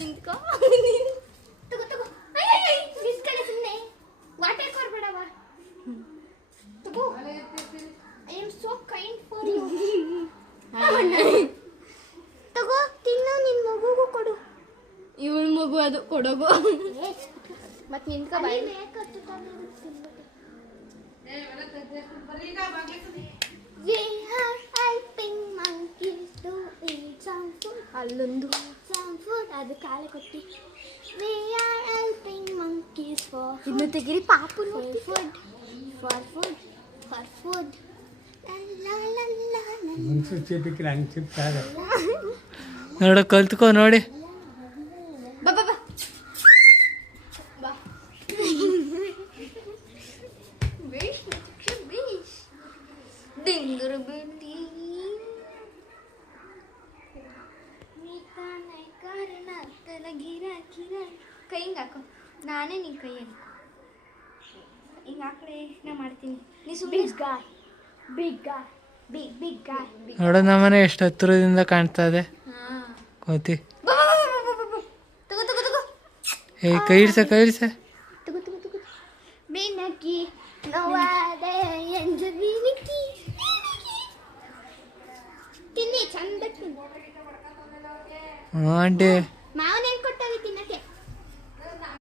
ನಿಂತ್ಕೋ ತಗೋ ತಗೋ ಬಿಸ್ಕಡೆ ಸುಮ್ಮನೆ ವಾಟರ್ ಕೊಡ್ಬೇಡವಾ ತಗೋ I am so kind for you ತಗೋ ತಿನ್ನು ನಿನ್ನ ಮಗುಗೂ ಕೊಡು ಇವಳ ಮಗು ಅದು ಕೊಡೋಗು ಮತ್ತೆ ನಿಂತ್ಕೋ ಬಾಯಿ We are helping monkeys to eat some food. ಅಲ್ಲೊಂದು some food ಅದು ಕಾಲ ಕೊಟ್ಟಿ. We are helping monkeys for ಇನ್ನು ತೆಗಿರಿ ಪಾಪು ನೋಡಿ food for food for food. La la la la. ಮುನ್ಸು ಚೇಪಿಕ್ಕೆ ಹಂಗೆ ಚಿಪ್ತಾರೆ ನೋಡ ಕಲ್ತ್ಕೋ ನೋಡಿ ಬಾ ಬಾ ಬಾ ಬಾ ಡಿಂಗರ ಬಿಂಡಿ ನೀತಾನೆ ಕಾರಣ ತಲ ಗಿರ ಗಿರ ಕೈ ಹಿಂಗೆ ಹಾಕೋ ನಾನೇ ನಿನ್ನ ಕೈ ಹಾಕೋ ಹಿಂಗೆ ಹಾಕಡೆ ನಾ ಮಾಡ್ತೀನಿ ನೀ ಸುಮ್ಮನೆ ಬಿಗ್ ಗಾಯ್ ಬಿಗ್ ಗಾಯ್ ನೋಡ ನಮ್ಮನೆ ಎಷ್ಟು ಹತ್ತಿರದಿಂದ ಕಾಣ್ತಾ ಇದೆ ಹಾಂ ಕೋತಿ ಬಾ ಬಾ ಬಾ ಬಾ ಬಾ ತಗೋ ತಗೋ ತಗೋ ಕೈ ಇಡ್ಸ ತಗೋ ತಗೋ ತಗೋ ಬೇನಕಿ ನೋವಾದೆ ಎಂಜಬೀನಿಕಿ ತಿನ್ನಿ ಚಂದ ತಿನ್ನಿ ಆಂಟಿ